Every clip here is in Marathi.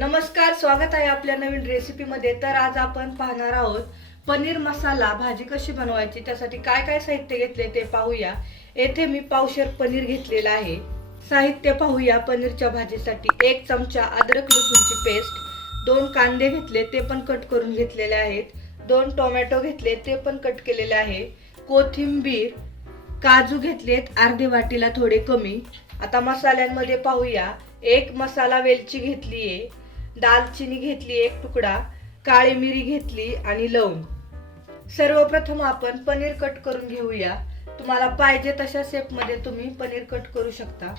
नमस्कार, स्वागत आहे आपल्या नवीन रेसिपीमध्ये। तर आज आपण पाहणार आहोत पनीर मसाला भाजी कशी बनवायची। त्यासाठी काय काय साहित्य घेतले ते पाहूया। येथे मी पावशेर पनीर घेतलेला आहे। साहित्य पाहूया पनीरच्या भाजीसाठी। 1 चमचा अद्रक लसूणची पेस्ट, 2 कांदे घेतले ते पण कट करून घेतलेले आहेत, 2 टोमॅटो घेतले ते पण कट केलेले आहे, कोथिंबीर, काजू घेतलेत अर्धी वाटीला थोडे कमी। आता मसाल्यांमध्ये पाहूया। 1 मसाला वेलची घेतली आहे, दालचिनी घेतली 1 तुकडा, काळी मिरी घेतली आणि लवंग। सर्वप्रथम आपण पनीर कट करून घेऊया। तुम्हाला पाहिजे तशा शेप मध्ये तुम्ही पनीर कट करू शकता।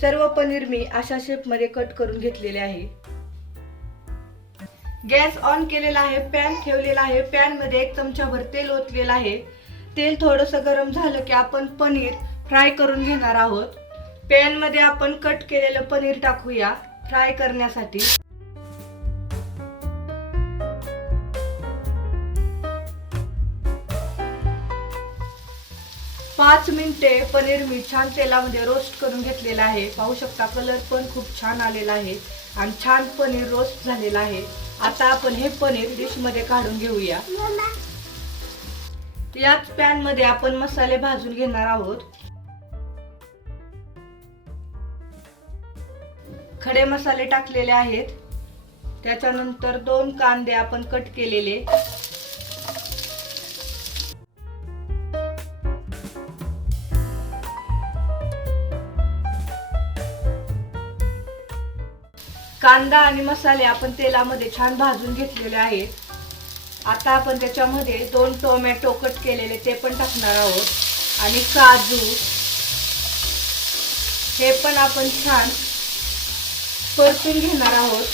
सर्व पनीर मी अशा शेप मध्ये कट करून घेतलेले आहे। गॅस ऑन केलेला आहे, पॅन ठेवलेला आहे। पॅन मध्ये 1 चमचाभर तेल ओतलेलं आहे। तेल थोडंसं गरम झालं की आपण पनीर फ्राय करून घेणार आहोत। पॅन मध्ये आपण कट केलेलं पनीर टाकूया फ्राय करण्यासाठी। 5 मिनिटे पनीर मी छान तेलामध्ये रोस्ट करून घेतलेला आहे। पाहू शकता कलर पण खूप छान आलेला आहे आणि छान पनीर रोस्ट झालेला आहे। आता आपण हे पनीर डिश मध्ये काढून घेऊया। याच पॅन मध्ये आपण मसाले भाजून घेणार आहोत। खडे मसाले टाकलेले आहेत, त्याच्यानंतर 2 कांदे आपण कट केलेले, कांदा आणि मसाले आपण तेलामध्ये छान भाजून घेतलेले आहेत। आता आपण त्याच्यामध्ये 2 टोमॅटो कट केलेले ते पण टाकणार आहोत आणि काजू हे पण आपण छान परतून घेणार आहोत।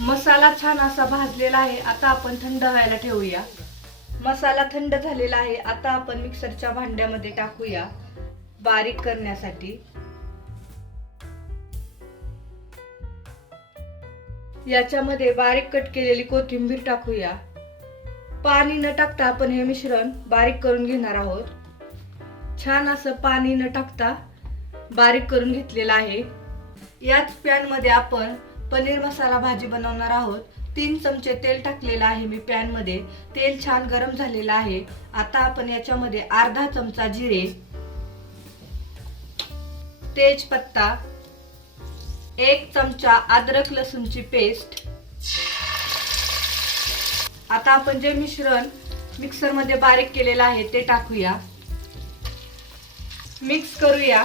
मसाला छान असा भाजलेला आहे। आता आपण थंड व्हायला ठेवूया। मसाला थंड झालेला आहे। आता आपण मिक्सरच्या भांड्यामध्ये टाकूया बारीक करण्यासाठी। याच्यामध्ये बारीक कट केलेली कोथिंबीर टाकूया। पाणी न टाकता आपण हे मिश्रण बारीक करून घेणार आहोत। छान असं पाणी न टाकता बारीक करून घेतलेलं आहे। याच पॅन मध्ये आपण पनीर मसाला भाजी बनवणार आहोत। 3 चमचे तेल टाकलेलं आहे मी पॅन मध्ये। तेल छान गरम झालेलं आहे। आता आपण याच्यामध्ये अर्धा चमचा जिरे, तेजपत्ता, 1 चमचा अद्रक लसूणची पेस्ट। आता आपण जे मिश्रण मिक्सर मध्ये बारीक केलेलं आहे ते टाकूया, मिक्स करूया।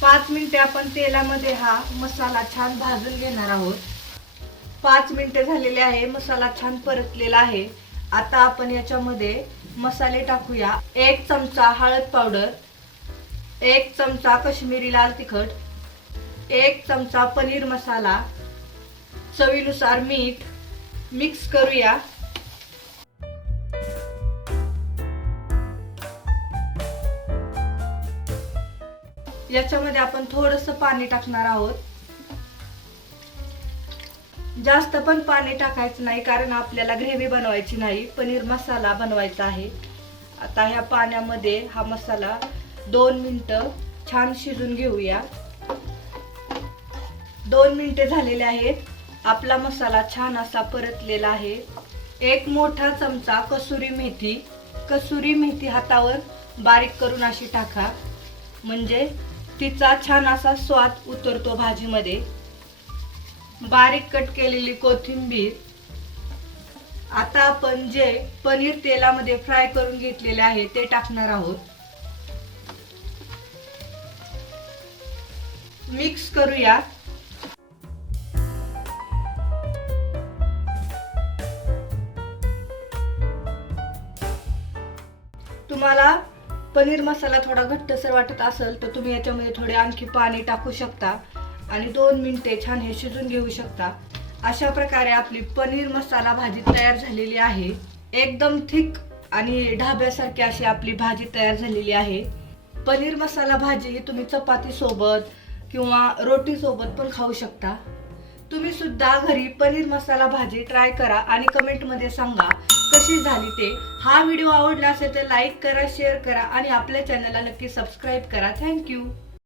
5 मिनिटे आपण तेलामध्ये हा मसाला छान भाजून घेणार आहोत। 5 मिनिटे झालेले आहे, मसाला छान परतलेला आहे। आता आपण याच्यामध्ये मसाले टाकूया। 1 चमचा हळद पावडर, 1 चमचा काश्मीरी लाल तिखट, 1 चमचा पनीर मसाला, चवीनुसार मीठ। मिक्स करूया। याच्यामध्ये आपण थोडंसं पाणी टाकणार आहोत। जास्त पण पाणी टाकायचं नाही कारण आपल्याला ग्रेव्ही बनवायची नाही, पनीर मसाला बनवायचा आहे। आता ह्या पाण्यामध्ये हा मसाला 2 मिनिटं छान शिजून घेऊया। 2 मिनिटे झालेले आहेत। आपला मसाला छान असा परतलेला आहे। 1 मोठा चमचा कसुरी मेथी हातावर बारीक करून अशी टाका, म्हणजे तिचा छान असा स्वाद उतरतो भाजीमध्ये। बारीक कट केलेली कोथिंबीर। आता आपण जे पनीर तेलामध्ये फ्राय करून घेतलेले आहे ते टाकणार आहोत, मिक्स करूया। तुम्हाला पनीर मसाला थोडा घट्टसर वाटत असेल तर तुम्ही याच्यामध्ये थोडे आणखी पाणी टाकू शकता आणि 2 मिनिटे छान हे शिजून घेऊ शकता। अशा प्रकारे आपली पनीर मसाला भाजी तयार झालेली आहे। एकदम थिक आणि ढाब्यासारखी अशी आपली भाजी तयार झालेली आहे। पनीर मसाला भाजी ही तुम्ही चपाती सोबत किंवा रोटी सोबत पण खाऊ शकता। तुम्ही सुद्धा घरी पनीर मसाला भाजी ट्राय करा आणि कमेंट मध्ये सांगा कशी झाली ते। हा व्हिडिओ आवडला असेल तर लाईक करा, शेअर करा आणि आपल्या चॅनलला नक्की सबस्क्राईब करा। थँक्यू।